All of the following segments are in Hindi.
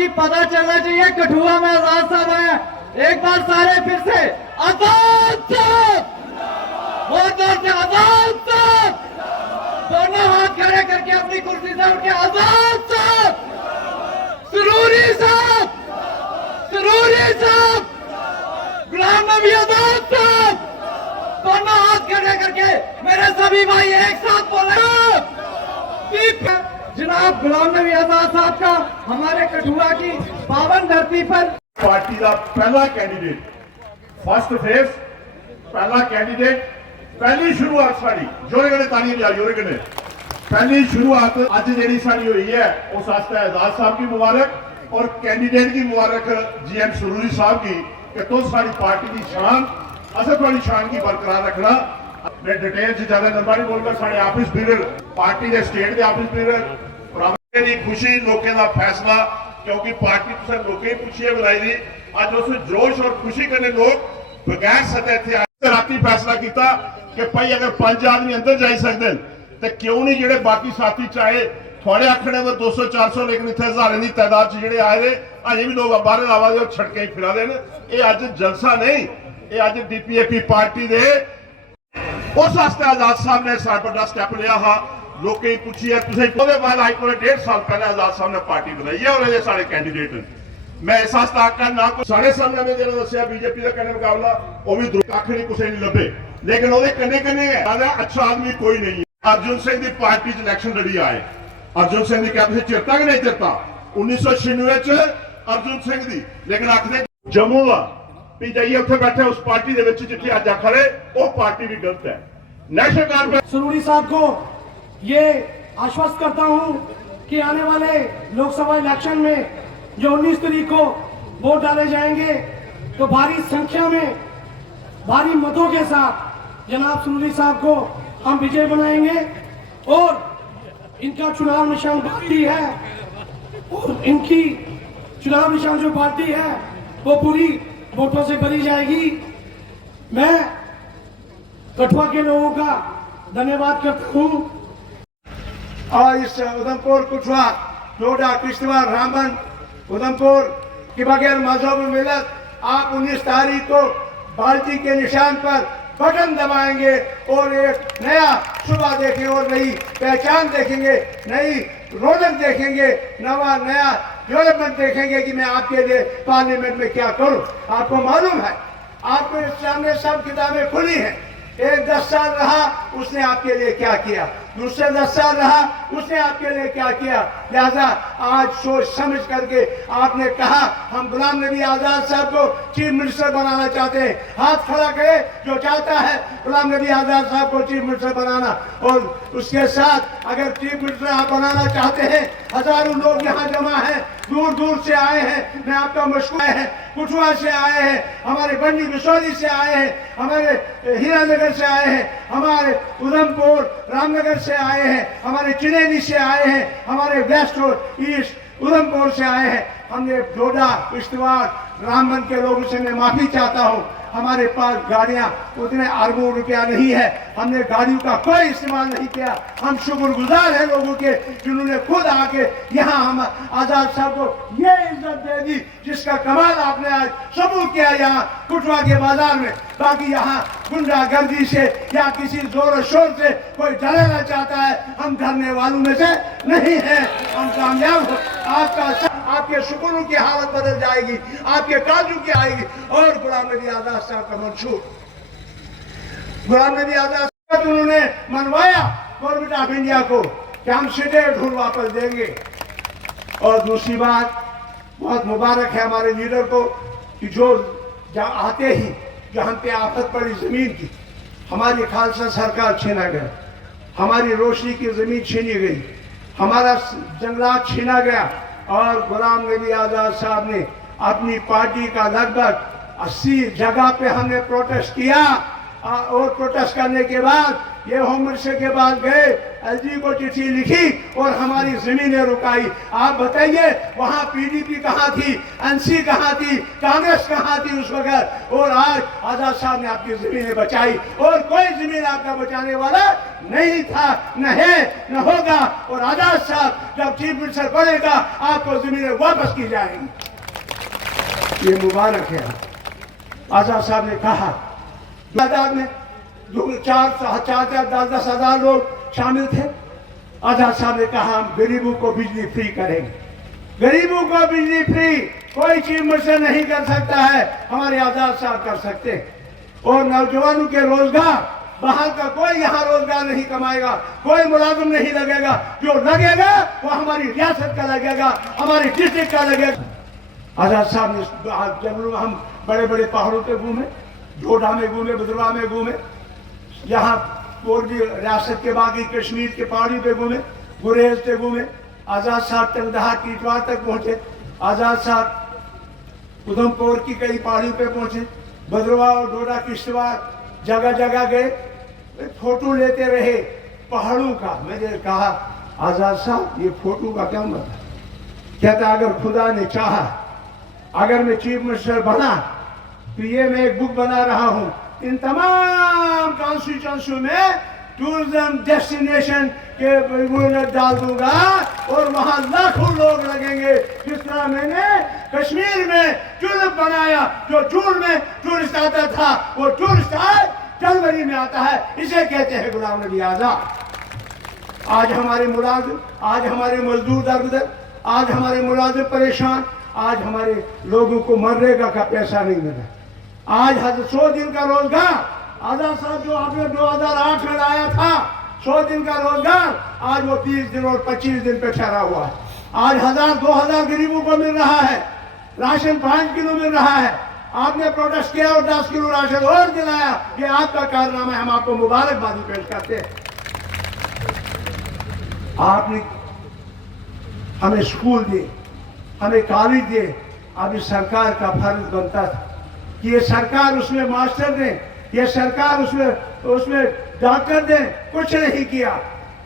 कि पता चलना चाहिए कठुआ में आजाद साहब आए। एक बार सारे फिर से आजाद साहब, बहुत जोर से आजाद साहब, दोनों हाथ खड़े करके अपनी कुर्सी से उठ के आजाद साहब, सुरूरी साहब, सुरूरी साहब, गुलाम नबी आजाद साहब, दोनों हाथ खड़े करके मेरे सभी भाई एक साथ बोले। जनाब गुलाम नबी आजाद साहब का हमारे कठुआ की पावन धरती पर पार्टी का पहला कैंडिडेट, फर्स्ट फेस पहला कैंडिडेट, पहली शुरुआत साड़ी जोरे कने तालियां बजा, जोरे कने पहली शुरुआत अज जी साड़ी हुई है उस वास्ते आजाद साहब की मुबारक और कैंडिडेट की मुबारक GM सुरूरी साहब की कि तो साड़ी पार्टी की शान असर वाली शान की बरकरार रखना। मैं डिटेल से ज्यादा लंबा नहीं बोलकर साढ़े ऑफिस पीरियड पार्टी के स्टेट के ऑफिस पीरियड की खुशी लोगों का फैसला क्योंकि पार्टी तुम लोग ही पूछिए बुलाई थी अज उस जोश और खुशी करने लोग बगैर सतह थे राती फैसला किया कि भाई अगर 5 आदमी अंदर जा सकते तो क्यों नहीं जेडे बाकी साथी चाहे थोड़े आखने में 200-400 लेकिन इतने हजारों की तादाद जो आए अजे भी लोग बाहर आवाज छड़के फिरा दे। ये अज जलसा नहीं, ये अज DPAP पार्टी दे उस वास्ते आजाद साहब ने बड़ा स्टैप लिया हा। लोग पूछिए आज को 1.5 साल पहले आजाद साहब ने पार्टी बनाई है और ये सारे कैंडिडेट मैं इस वास्ते ना कोई साढ़े सामने में जो दसिया बीजेपी का कहने मुकाबला वो भी कख नहीं कुछ नहीं लभे लेकिन वो कन्ने कन्ने अच्छा आदमी कोई नहीं है। अर्जुन सिंह की पार्टी इलेक्शन लड़ी आए, अर्जुन सिंह की क्या चेता कि नहीं चेता 1996 अर्जुन सिंह की, लेकिन आखिर जम्मू वा भी जाइए उत्थे बैठे उस पार्टी के जिथे अज खड़े वो पार्टी भी गलत है। नेशनल कॉन्फ्रेंस सुरूरी साहब को ये आश्वस्त करता हूं कि आने वाले लोकसभा इलेक्शन में जो 19 तारीख को वोट डाले जाएंगे तो भारी संख्या में भारी मतों के साथ जनाब सुरूरी साहब को हम विजय बनाएंगे और इनका चुनाव निशान पार्टी है और इनकी चुनाव निशान जो पार्टी है वो पूरी वोटों से भरी जाएगी। मैं कठुआ के लोगों का धन्यवाद करता हूं और इस उधमपुर कठुआ डोडा किश्तवाड़ रामबन उधमपुर के बगैर मजहब मिलत आप 19 तारीख को बाल्टी के निशान पर बटन दबाएंगे और एक नया सुबह देखेंगे और नई पहचान देखेंगे, नई रौनक देखेंगे, नया डेवलपमेंट देखेंगे कि मैं आपके लिए पार्लियामेंट में क्या करूं। आपको मालूम है आपके सामने सब किताबें खुली हैं। एक 10 साल रहा उसने आपके लिए क्या किया, दूसरे 10 साल रहा उसने आपके लिए क्या किया। लिहाजा आज सोच समझ करके आपने कहा हम गुलाम नबी आजाद साहब को चीफ मिनिस्टर बनाना चाहते हैं, हाथ खड़ा करे जो चाहता है गुलाम नबी आजाद साहब को चीफ मिनिस्टर बनाना। और उसके साथ अगर चीफ मिनिस्टर आप बनाना चाहते हैं, हजारों लोग यहाँ जमा हैं, दूर दूर से आए हैं, मैं आपका मशहूर है, कठुआ से आए हैं, हमारे बंडी बिसौली से आए हैं, हमारे हीरानगर से आए हैं, हमारे उधमपुर रामनगर से आए हैं, हमारे चिनेली से आए हैं, हमारे वेस्ट और ईस्ट उधमपुर से आए हैं। हमने डोडा किश्तवाड़ रामबन के लोगों से मैं माफी चाहता हूँ, हमारे पास गाड़ियाँ उतने अरबों रुपया नहीं है, हमने गाड़ियों का कोई इस्तेमाल नहीं किया। हम शुक्रगुजार हैं लोगों के जिन्होंने खुद आके यहाँ हम आजाद साहब को ये इज्जत दे दी जिसका कमाल आपने आज सबूत किया यहाँ कठुआ के बाजार में। बाकी यहाँ गुंडागर्दी से या किसी जोर शोर से कोई डराना चाहता है, हम डरने वालों में से नहीं है, हम कामयाब हो। आपके सुकूनों की हालत बदल जाएगी, आपके काजू की आएगी। और गुलाम नबी आजाद साहब का मंशूर गुलाम नबी आजाद साहब उन्होंने मनवाया गवर्नमेंट ऑफ इंडिया को कि हम सीधे ढूंढ वापस देंगे। और दूसरी बात बहुत मुबारक है हमारे लीडर को कि जो आते ही जो हम पे आफत पड़ी जमीन की, हमारी खालसा सरकार छीना गया, हमारी रोशनी की जमीन छीनी गई, हमारा जंगलात छीना गया। और गुलाम नबी आजाद साहब ने अपनी पार्टी का लगभग 80 जगह पे हमने प्रोटेस्ट किया और प्रोटेस्ट करने के बाद ये होम मिनिस्टर के पास गए, एलजी को चिट्ठी लिखी और हमारी जमीनें रुकाई। आप बताइए वहां पीडीपी कहां थी, एनसी कहां थी, कांग्रेस कहां थी उस वक्त? और आज आजाद साहब ने आपकी जमीनें बचाई और कोई जमीन आपका बचाने वाला नहीं था, न है, न होगा। और आजाद साहब जब चीफ मिनिस्टर बनेगा आपको जमीनें वापस की जाएंगी। ये मुबारक है। आजाद साहब ने कहा, तादाद में 4-10 हजार लोग शामिल थे। आजाद साहब ने कहा हम गरीबों को बिजली फ्री करेंगे। गरीबों को बिजली फ्री कोई चीफ मिनिस्टर नहीं कर सकता है, हमारे आजाद साहब कर सकते हैं। और नौजवानों के रोजगार, बाहर का कोई यहाँ रोजगार नहीं कमाएगा, कोई मुलाजिम नहीं लगेगा। जो लगेगा वो हमारी रियासत का लगेगा, हमारी डिस्ट्रिक्ट का लगेगा। आजाद साहब ने जंगलों में, हम बड़े बड़े पहाड़ों पे घूमे, डोडा में घूमे, भद्रवाह में घूमे, यहाँ पूर्वी रियासत के बाकी कश्मीर के पहाड़ी पे घूमे, गुरेज पे घूमे। आजाद साहब टंगदहा टीटवार तक पहुंचे। आजाद साहब उधमपुर की कई पहाड़ियों पे पहुंचे, भद्रवाह और डोडा किश्तवाड़ जगह जगह गए, फोटो लेते रहे पहाड़ों का। मैंने कहा आजाद साहब ये फोटो का क्या मतलब? कहता अगर खुदा ने चाहा, अगर मैं चीफ मिनिस्टर बना तो ये मैं एक बुक बना रहा हूं, इन तमाम कॉन्स्टिट्यूंसी में टूरिज्म डेस्टिनेशन के यूनिट डाल दूंगा और वहां लाखों लोग लगेंगे। जिस तरह मैंने कश्मीर में टूलिप बनाया, जो जून में टूरिस्ट आता था वो टूरिस्ट आज जनवरी में आता है। इसे कहते हैं गुलाम नबी आजाद। आज हमारे मुलाजिम, आज हमारे मजदूर दरबदर, आज हमारे मुलाजिम परेशान, आज हमारे लोगों को मनरेगा का पैसा नहीं मिला। आज 100 दिन का रोजगार आजाद साहब जो आपने 2008 में लाया था, 100 दिन का रोजगार, आज वो 30 दिन और 25 दिन पे ठहरा हुआ है। आज 1000-2000 गरीबों को मिल रहा है, राशन 5 किलो मिल रहा है। आपने प्रोटेस्ट किया और 10 किलो राशन और दिलाया, ये आपका कारनामा है, हम आपको मुबारकबादी पेश करते हैं। आपने हमें स्कूल दिए, हमें कॉलेज दिए। अब इस सरकार का फर्ज बनता था कि ये सरकार उसमें मास्टर दें, ये सरकार उसमें डॉक्टर दें। कुछ नहीं किया,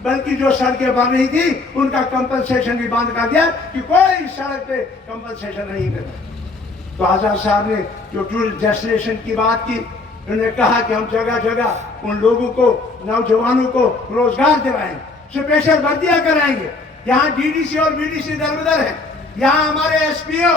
बल्कि जो सड़कें बन रही थी उनका कंपनसेशन भी बंद कर दिया कि कोई सड़क पे कंपनसेशन नहीं मिला। तो आजाद साहब ने जो टूरिस्ट डेस्टिनेशन की बात की, उन्होंने कहा कि हम जगह जगह उन लोगों को, नौजवानों को रोजगार दिलाएंगे, स्पेशल भर्तियां कराएंगे। यहाँ डीडीसी और बीडीसी दरबदर है। यहाँ हमारे एसपीओ,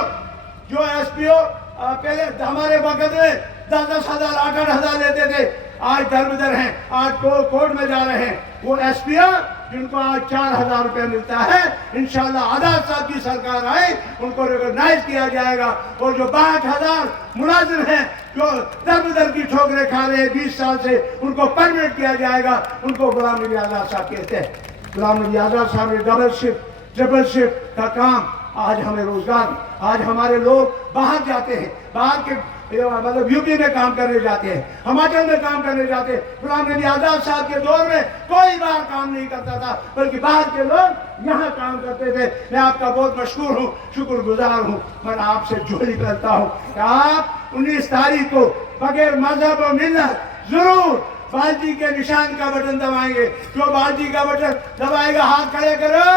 जो एसपीओ पहले हमारे वक्त में 10-10 हजार 8-8 हजार लेते थे, आज दरबदर हैं, आज कोर्ट में जा रहे हैं। वो एसपीओ जिनको आज 4000 रुपये मिलता है, इंशाल्लाह आजाद साहब की सरकार आए उनको रिकॉग्नाइज किया जाएगा। और जो 5000 मुलाजिम हैं जो दरबदर की ठोकरें खा रहे हैं 20 साल से, उनको परमिट किया जाएगा। उनको गुलाम नबी आजाद साहब कहते हैं। गुलाम नबी आजाद साहब ने डबल शिफ्ट, ट्रिपल शिफ्ट का काम, आज हमें रोजगार, आज हमारे लोग बाहर जाते हैं, बाहर के मतलब यूपी में काम करने जाते हैं, हिमाचल में काम करने जाते हैं। गुलाम नबी आजाद साहब के दौर में कोई बाहर काम नहीं करता था, बल्कि बाहर के लोग यहाँ काम करते थे। मैं आपका बहुत मशहूर हूँ, शुक्रगुजार हूँ। मैं आपसे जोड़ी करता हूँ कि आप 19 तारीख को बगैर मजहब और मिल्लत जरूर बालजी के निशान का बटन दबाएंगे। जो बालजी का बटन दबाएगा हाथ खड़े करो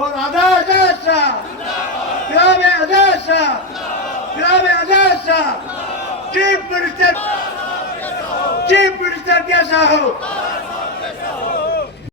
और आजाद साहब, आजाद साहब, आजाद साहब, चीफ मिनिस्टर कैसा हो